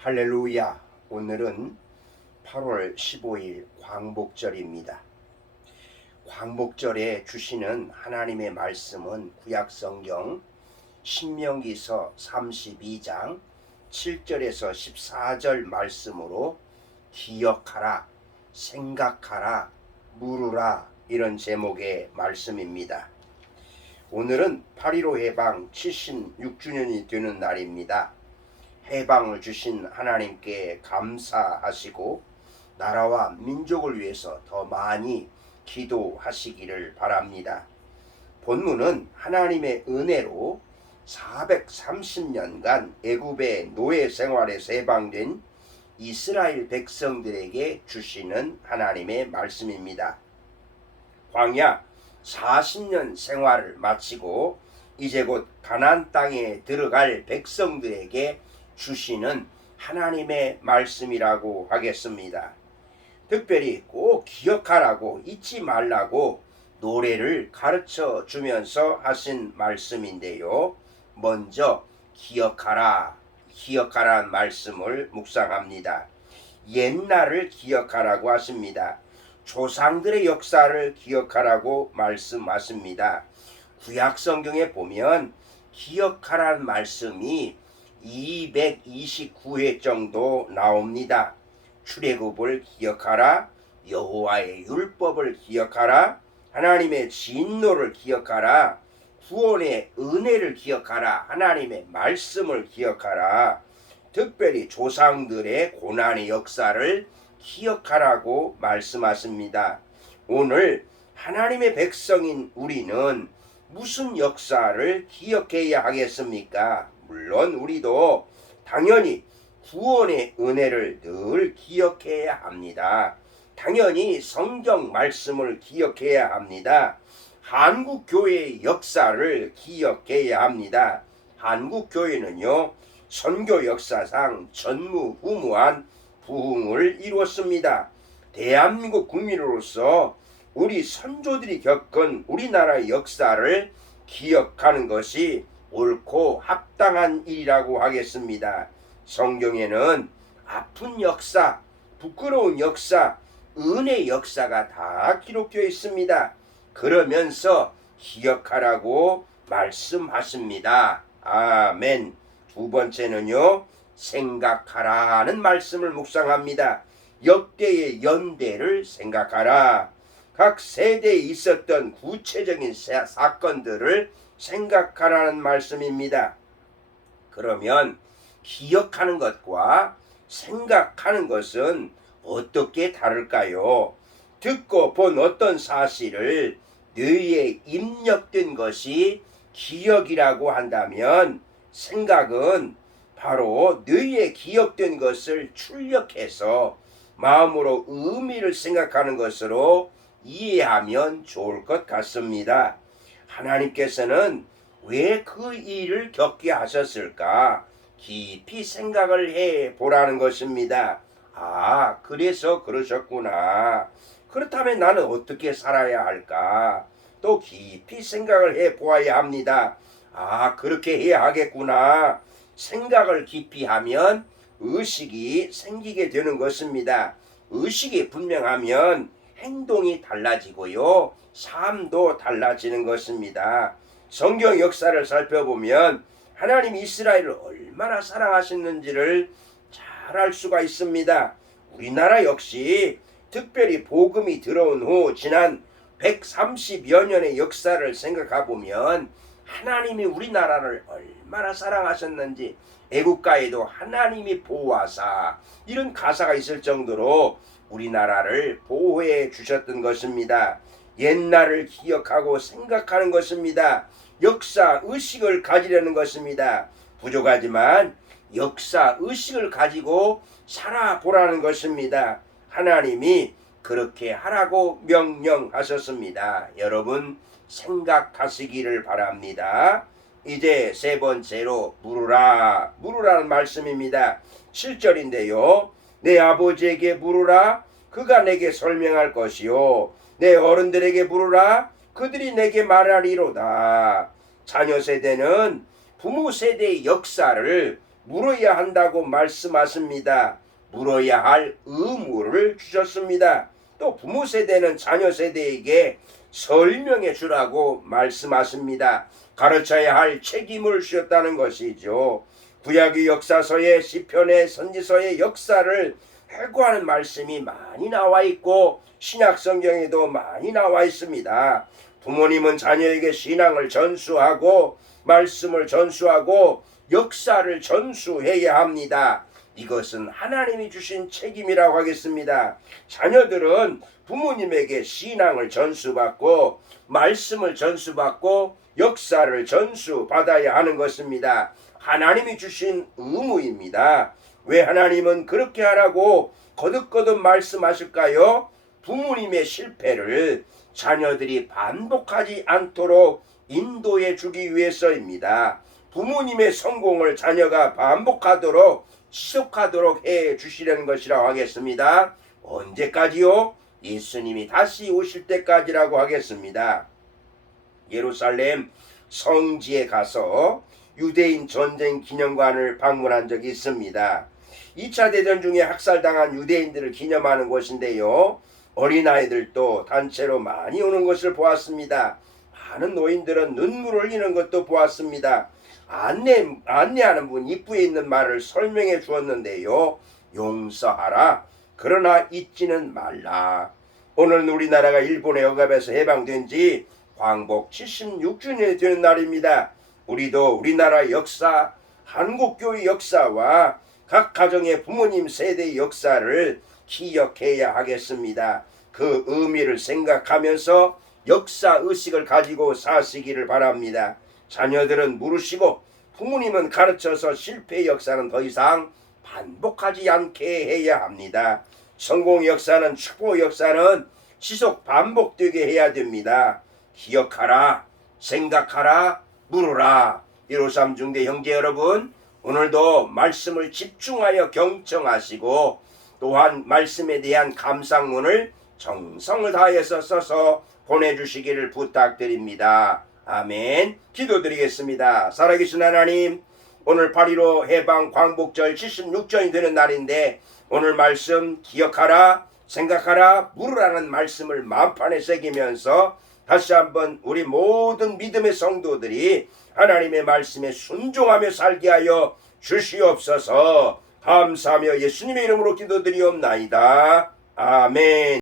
할렐루야. 오늘은 8월 15일 광복절입니다. 광복절에 주시는 하나님의 말씀은 구약성경 신명기서 32장 7절에서 14절 말씀으로 기억하라, 생각하라, 물으라 이런 제목의 말씀입니다. 오늘은 8.15 해방 76주년이 되는 날입니다. 해방을 주신 하나님께 감사하시고 나라와 민족을 위해서 더 많이 기도하시기를 바랍니다. 본문은 하나님의 은혜로 430년간 애굽의 노예 생활에서 해방된 이스라엘 백성들에게 주시는 하나님의 말씀입니다. 광야 40년 생활을 마치고 이제 곧 가나안 땅에 들어갈 백성들에게 주시는 하나님의 말씀이라고 하겠습니다. 특별히 꼭 기억하라고 잊지 말라고 노래를 가르쳐 주면서 하신 말씀인데요. 먼저 기억하라는 말씀을 묵상합니다. 옛날을 기억하라고 하십니다. 조상들의 역사를 기억하라고 말씀하십니다. 구약성경에 보면 기억하라는 말씀이 229회 정도 나옵니다. 출애굽을 기억하라, 여호와의 율법을 기억하라, 하나님의 진노를 기억하라, 구원의 은혜를 기억하라, 하나님의 말씀을 기억하라, 특별히 조상들의 고난의 역사를 기억하라고 말씀하십니다. 오늘 하나님의 백성인 우리는 무슨 역사를 기억해야 하겠습니까? 물론 우리도 당연히 구원의 은혜를 늘 기억해야 합니다. 당연히 성경 말씀을 기억해야 합니다. 한국교회의 역사를 기억해야 합니다. 한국교회는요, 선교 역사상 전무후무한 부흥을 이루었습니다. 대한민국 국민으로서 우리 선조들이 겪은 우리나라의 역사를 기억하는 것이 옳고 합당한 일이라고 하겠습니다. 성경에는 아픈 역사, 부끄러운 역사, 은혜의 역사가 다 기록되어 있습니다. 그러면서 기억하라고 말씀하십니다. 아멘. 두 번째는요, 생각하라는 말씀을 묵상합니다. 역대의 연대를 생각하라. 각 세대에 있었던 구체적인 사건들을 생각하라는 말씀입니다. 그러면 기억하는 것과 생각하는 것은 어떻게 다를까요? 듣고 본 어떤 사실을 뇌에 입력된 것이 기억이라고 한다면 생각은 바로 뇌에 기억된 것을 출력해서 마음으로 의미를 생각하는 것으로 이해하면 좋을 것 같습니다. 하나님께서는 왜 그 일을 겪게 하셨을까? 깊이 생각을 해 보라는 것입니다. 아, 그래서 그러셨구나. 그렇다면 나는 어떻게 살아야 할까? 또 깊이 생각을 해 보아야 합니다. 아, 그렇게 해야 하겠구나. 생각을 깊이 하면 의식이 생기게 되는 것입니다. 의식이 분명하면 행동이 달라지고요, 삶도 달라지는 것입니다. 성경 역사를 살펴보면 하나님 이스라엘을 얼마나 사랑하셨는지를 잘 알 수가 있습니다. 우리나라 역시 특별히 복음이 들어온 후 지난 130여 년의 역사를 생각해 보면 하나님이 우리나라를 얼마나 사랑하셨는지, 애국가에도 하나님이 보호하사 이런 가사가 있을 정도로 우리나라를 보호해 주셨던 것입니다. 옛날을 기억하고 생각하는 것입니다. 역사 의식을 가지려는 것입니다. 부족하지만 역사 의식을 가지고 살아보라는 것입니다. 하나님이 그렇게 하라고 명령하셨습니다. 여러분 생각하시기를 바랍니다. 이제 세 번째로 물으라는 말씀입니다. 7절인데요. 내 아버지에게 물으라, 그가 내게 설명할 것이요, 내 어른들에게 물으라, 그들이 내게 말하리로다. 자녀 세대는 부모 세대의 역사를 물어야 한다고 말씀하십니다. 물어야 할 의무를 주셨습니다. 또 부모 세대는 자녀 세대에게 설명해 주라고 말씀하십니다. 가르쳐야 할 책임을 주셨다는 것이죠. 구약의 역사서에 시편의 선지서의 역사를 회고하는 말씀이 많이 나와 있고 신약 성경에도 많이 나와 있습니다. 부모님은 자녀에게 신앙을 전수하고 말씀을 전수하고 역사를 전수해야 합니다. 이것은 하나님이 주신 책임이라고 하겠습니다. 자녀들은 부모님에게 신앙을 전수받고 말씀을 전수받고 역사를 전수받아야 하는 것입니다. 하나님이 주신 의무입니다. 왜 하나님은 그렇게 하라고 거듭거듭 말씀하실까요? 부모님의 실패를 자녀들이 반복하지 않도록 인도해 주기 위해서입니다. 부모님의 성공을 자녀가 반복하도록 지속하도록 해 주시려는 것이라고 하겠습니다. 언제까지요? 예수님이 다시 오실 때까지라고 하겠습니다. 예루살렘 성지에 가서 유대인 전쟁 기념관을 방문한 적이 있습니다. 2차 대전 중에 학살당한 유대인들을 기념하는 곳인데요. 어린아이들도 단체로 많이 오는 것을 보았습니다. 많은 노인들은 눈물을 흘리는 것도 보았습니다. 안내하는 분 입구에 있는 말을 설명해 주었는데요. 용서하라. 그러나 잊지는 말라. 오늘은 우리나라가 일본의 억압에서 해방된 지 광복 76주년이 되는 날입니다. 우리도 우리나라 역사, 한국교회 역사와 각 가정의 부모님 세대의 역사를 기억해야 하겠습니다. 그 의미를 생각하면서 역사의식을 가지고 사시기를 바랍니다. 자녀들은 물으시고 부모님은 가르쳐서 실패의 역사는 더 이상 반복하지 않게 해야 합니다. 성공 역사는 축복 역사는 지속 반복되게 해야 됩니다. 기억하라, 생각하라, 물으라. 153 중대 형제 여러분, 오늘도 말씀을 집중하여 경청하시고 또한 말씀에 대한 감상문을 정성을 다해서 써서 보내주시기를 부탁드립니다. 아멘. 기도드리겠습니다. 살아계신 하나님, 오늘 8.15 해방 광복절 76전이 되는 날인데 오늘 말씀 기억하라, 생각하라, 물으라는 말씀을 마음판에 새기면서 다시 한번 우리 모든 믿음의 성도들이 하나님의 말씀에 순종하며 살게 하여 주시옵소서. 감사하며 예수님의 이름으로 기도드리옵나이다. 아멘.